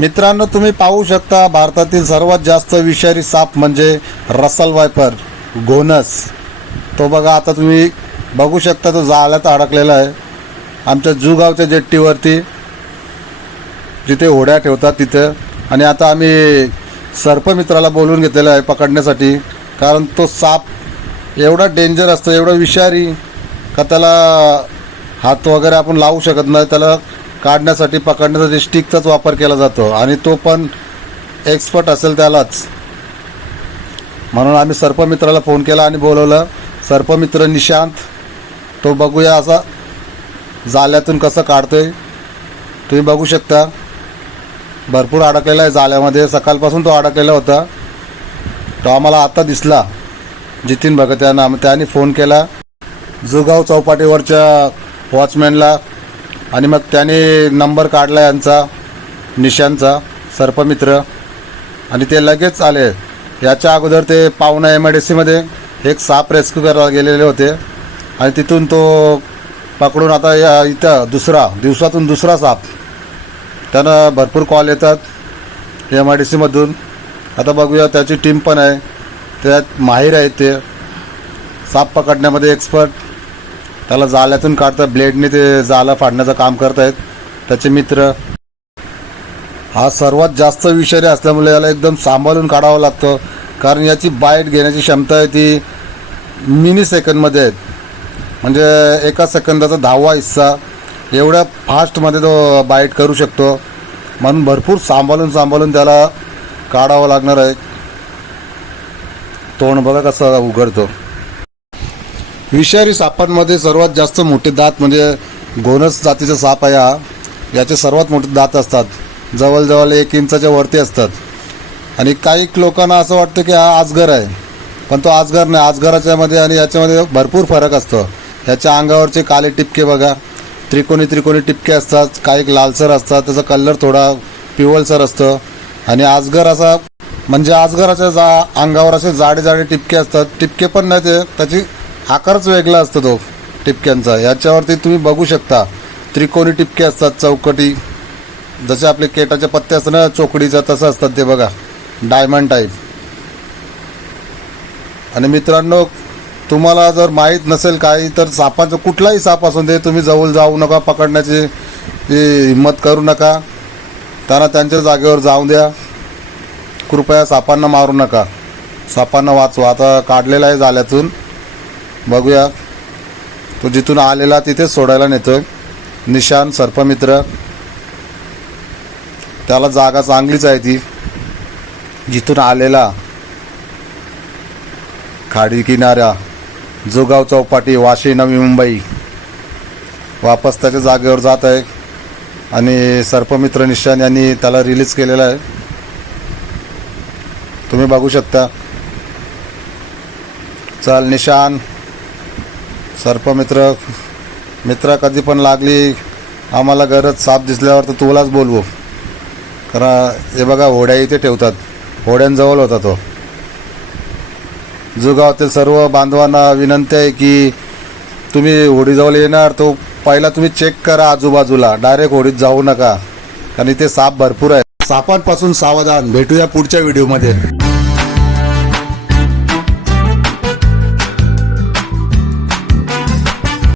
मित्रांनो तुम्ही पाहू शकता भारतातील सर्वात जास्त विषारी साप म्हणजे रसल वायपर घोनस तो बघा आता तुम्ही बघू शकता तो जाळ्यात अडकलेला आहे. आमच्या जुगावच्या जेट्टीवरती जिथे होड्या ठेवतात तिथं. आणि आता आम्ही सर्पमित्राला बोलून घेतलेलं आहे पकडण्यासाठी कारण तो साप एवढा डेंजर असतो एवढा विषारी का त्याला हात वगैरे आपण लावू शकत नाही त्याला काढण्यासाठी पकडण्यासाठी स्टिकचाच वापर केला जातो. आणि तो पण एक्सपर्ट असेल त्यालाच. म्हणून आम्ही सर्पमित्राला फोन केला आणि बोलवलं सर्पमित्र निशांत तो बघूया असा जाल्यातून कसं काढतोय. तुम्ही बघू शकता. भरपूर अडकलेला आहे जाल्यामध्ये. सकाळपासून तो अडकलेला होता. तो आम्हाला आता दिसला. जितीन भगत यांना नाम त्याने फोन केला. जुगाव चौपाटीवरच्या वॉचमॅनला आणि मग त्याने नंबर काढला यांचा निशांचा सर्पमित्र. आणि ते लगेच आले. याच्या अगोदर ते पाहुणा एम आय डी सीमध्ये एक साप रेस्क्यू करायला गेलेले होते. आणि तिथून तो पकडून आता या इथं दुसरा दिवसातून दुसरा साप. त्यांना भरपूर कॉल येतात एम आय डी सीमधून आता बघूया त्याची टीम पण आहे. त्यात माहीर आहेत ते. साप पकडण्यामध्ये एक्सपर्ट त्याला जाल्यातून काढतात. ब्लेडने ते जाला फाडण्याचं काम करत आहेत त्याचे मित्र. हा सर्वात जास्त विषारी असल्यामुळे याला एकदम सांभाळून काढावं लागतं. कारण याची बाईट घेण्याची क्षमता आहे ती मिनी सेकंदमध्ये आहेत म्हणजे एका सेकंदाचा दहावा हिस्सा. एवढ्या फास्टमध्ये तो बाईट करू शकतो. म्हणून भरपूर सांभाळून सांभाळून त्याला काढावं लागणार आहे. तोंड बघा कसं उघडतो. विषारी सापांमध्ये सर्वात जास्त मोठे दात म्हणजे गोनस जातीचा साप आहे हा. याचे सर्वात मोठे दात असतात. जवळजवळ एक इंचाच्या वरती असतात. आणि काही लोकांना असं वाटतं की हा आजगर आहे. पण तो आजगर नाही. आजगराच्यामध्ये आणि याच्यामध्ये भरपूर फरक असतो. ह्याच्या अंगावरचे काले टिपके बघा. त्रिकोणी त्रिकोणी टिपके असतात. काही लालसर असतात. त्याचा कलर थोडा पिवळसर असतं. आणि आजगर असा म्हणजे आजगराच्या जा अंगावर असे जाडे जाडे टिपके असतात. टिपके पण नाही ते. त्याची आकारच वेगळा असतो तो टिपक्यांचा. याच्यावरती तुम्ही बघू शकता त्रिकोणी टिपके असतात चौकटी. जसे आपले केटाचे पत्ते असतात ना चोकडीचा तसं असतात ते बघा. डायमंड टाईप आणि मित्रांनो तुम्हाला जर माहीत नसेल काही तर सापाचं कुठलाही साप असून दे तुम्ही जवळ जाऊ नका पकडण्याची हिंमत करू नका. त्यांना त्यांच्या जागेवर जाऊ द्या. कृपया सापांना मारू नका. सापांना वाचवा. आता काढलेला आहे जाल्यातून. बघूया. तो जिथून आलेला तिथेच सोडायला नेतोय. निशान सर्पमित्र. त्याला जागा चांगलीच आहे ती. जिथून आलेला खाडी किनाऱ्या जोगाव चौपाटी वाशी नवी मुंबई वापस त्याच्या जागेवर जात आहे. आणि सर्पमित्र निशान यांनी त्याला रिलीज केलेला आहे. तुम्ही बघू शकता. चल निशान. सर्पमित्र मित्र कधी पण लागली आम्हाला गरज साप दिसल्यावर तर तुलाच बोलवू. कारण हे बघा होड्या इथे ठेवतात. होड्यांजवळ होता तो. जुगावातील सर्व बांधवांना विनंती आहे की तुम्ही होडीजवळ येणार तो पहिला तुम्ही चेक करा आजूबाजूला. डायरेक्ट होडीत जाऊ नका. कारण इथे साप भरपूर आहे सापांपासून सावधान. भेटूया पुढच्या व्हिडिओमध्ये